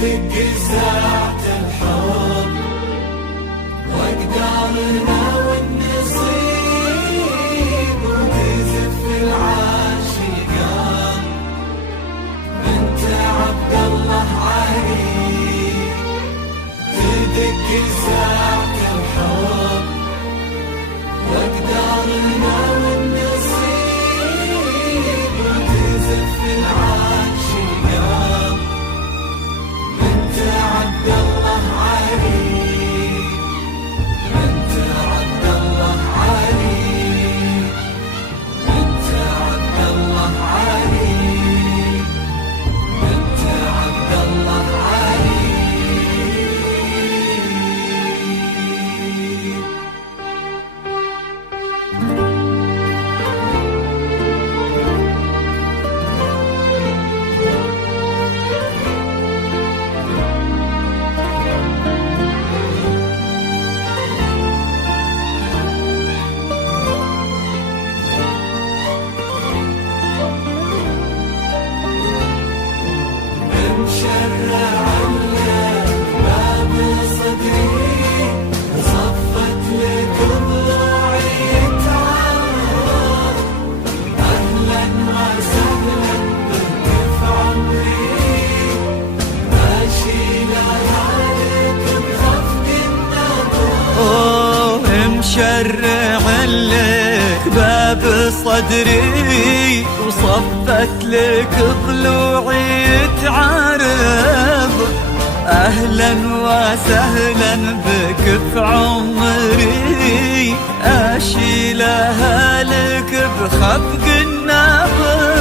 تدق ساعة الحب وأقدارنا والنصيب وتزف العاشقان. بنت عبد الله علي تدق ساعة الحب وأقدارنا والنصيب وتزف العاشقان. بنت عبد الله علي بنت عبد الله علي بنت عبد الله علي بنت عبد الله علي. مشرع لك باب صدري صفت لك ضلوعي تعال. أهلا وسهلا بك في عمري ماشي لك بخفق النظر. مشرع لك باب صدري وصفت لك ضلوعي تعارض. أهلا وسهلا بك في عمري أشيلها لك بخفق النظر.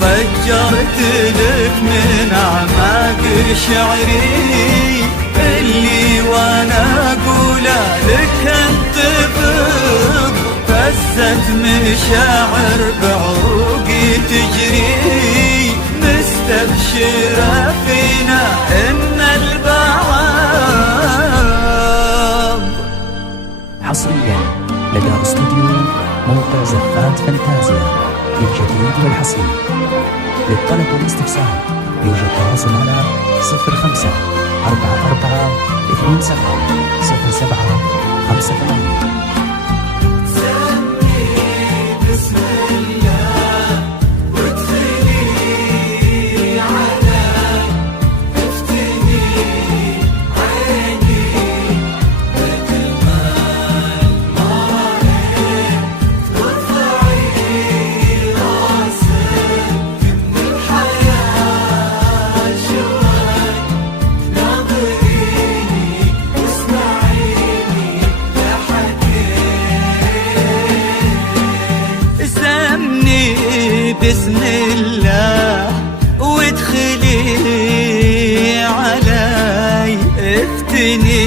فجرت لك من أعماق شعري اللي وانا اقوله لك انتفض. فزت مشاعر بعروقي تجري مستبشرة فينا ان البعض. حصريا لدى استوديو موقع زفات فانتازيا للجديد والحصري. للطلب والاستفسار يرجى التواصل على 05 44 27 07 58. بسم الله وادخلي علي افتني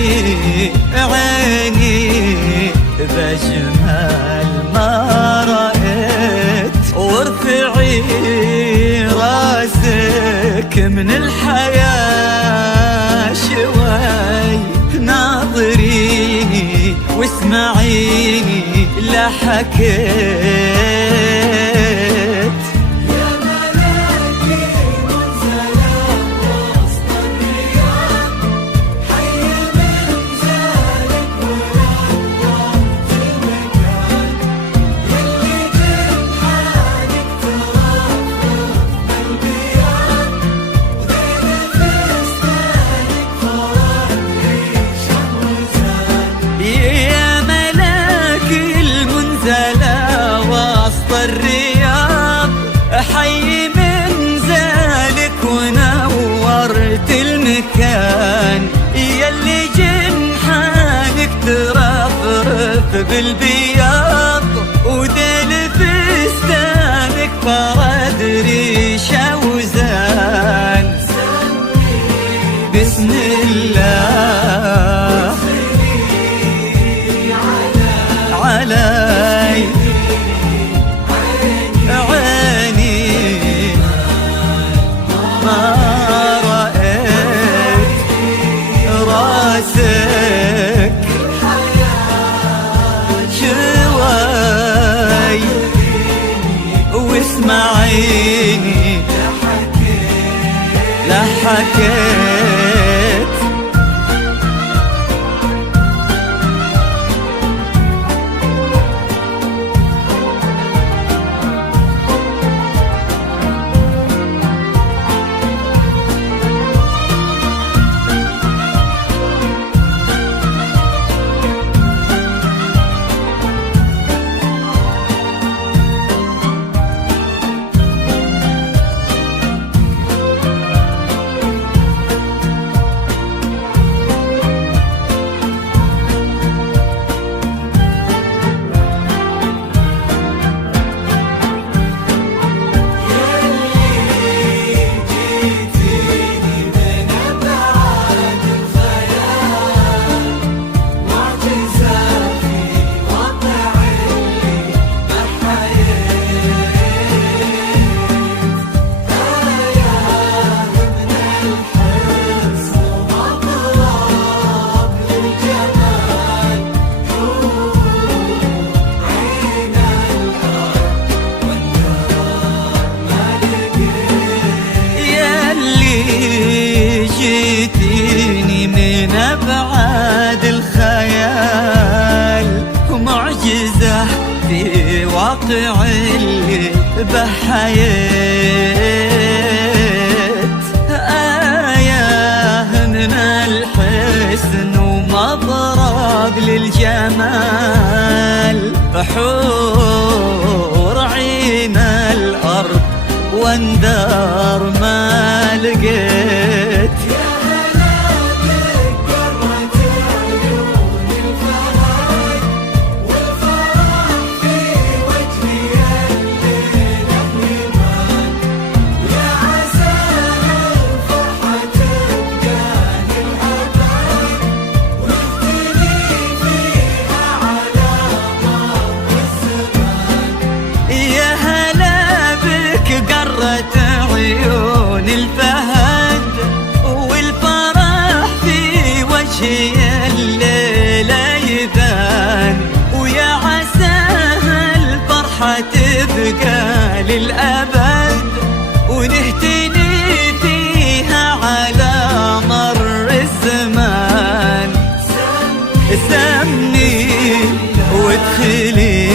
عيني بجمال ما رأيت. وارفعي راسك من الحياة شوي ناظريني واسمعيني لا حكيت. الرياض حي من زالك ونورت المكان يلي جنحانك ترفرف بالبياض وديل فستانك فرد ريشة وزان. بسم الله علي الواقع اللي بحيت آية من الحسن ومضرب للجمال، حور عين الأرض واندار ما لقيت. عيون الفهد والفرح في وجه الليلة يبان، ويا عسى الفرحة تبقى للأبد ونهتني فيها على مر الزمان. سمي وادخلي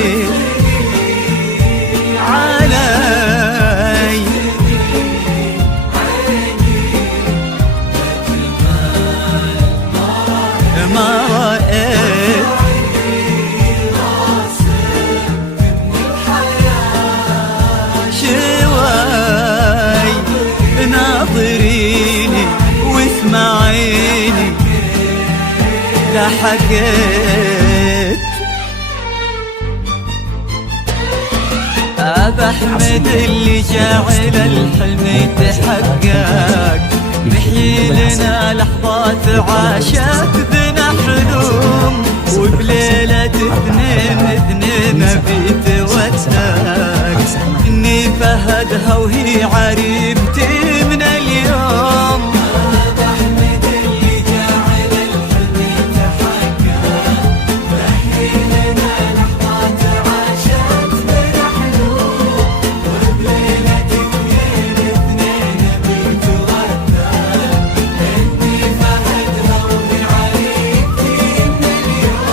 ناظريني واسمعيني لا حكيت. أبا أحمد اللي جعل الحلم يتحقق، نحيي لنا لحظات عاشت بنا حلوم، وبليلة اثنين بيتوثق، إني فهدها وهي عريبتي من اليوم. أبا أحمد اللي جعل الحلم يتحقق، نحيي لنا لحظات عاشت بنا حلوم، وبليلة اثنين بيتوثق، إني فهدها وهي عريبتي من اليوم.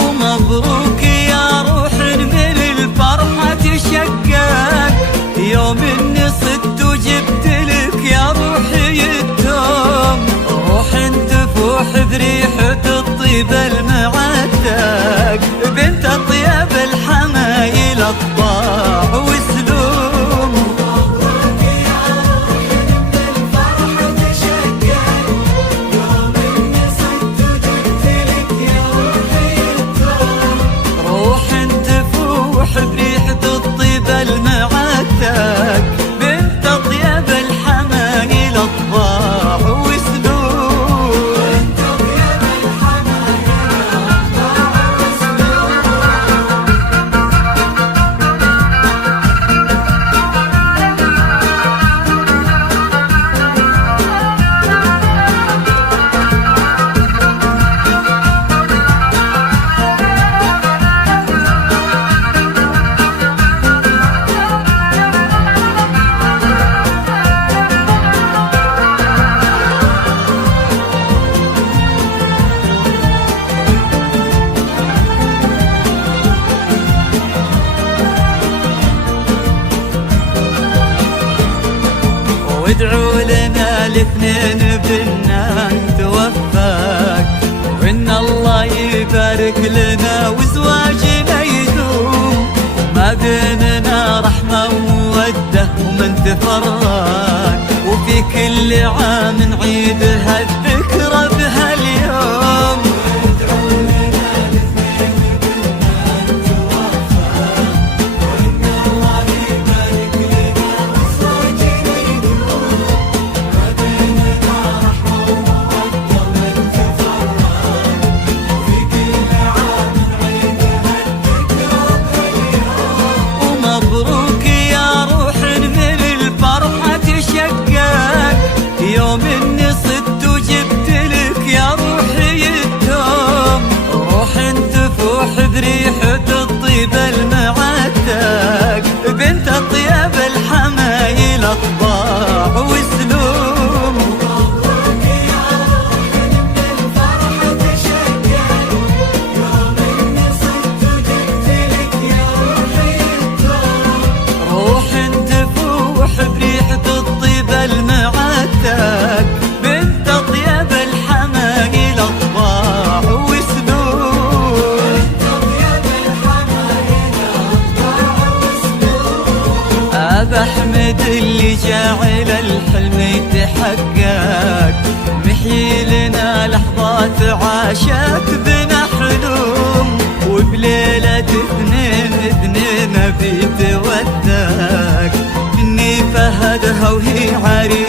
ومبروك يا روح من الفرحة تشقق، يوم اني صدت وجبت لك يا روحي التوم، روح تفوح بريحة الطيب المعتق، بنت اطيب الحمايل اطباع وسلوم. مبروك يا روح من الفرحة تشقق، يوم اني صدت وجبت لك يا روحي التوم، روح تفوح بريحة الطيب المعتق، بنت اطيب الحمايل اطباع وسلوم. انت طيب الحمايل اطباع وسلوم. وادعوا لنا الاثنين بنا نتوفق، وان الله يبارك لنا وزواجنا يدوم، ما بيننا رحمة ومودة ومن تفرق، وفي كل عام نعيد هالذكرى بهاليوم. ومبروك يا روح من الفرحة تشقق، يوم اني صدت وجبت لك يا روحي التوم، روح تفوح بريحة الطيب المعتق، بنت اطيب الحمايل اطباع وسلوم. مبروك يا روح من الفرحة تشقق، يوم اني صدت وجبت لك يا روحي التوم، جاعل الحلم يتحقق، محيي لنا لحظات عاشق بنا حلوم، وبليلة اثنين بيتوثق، إني فهدها وهي عريس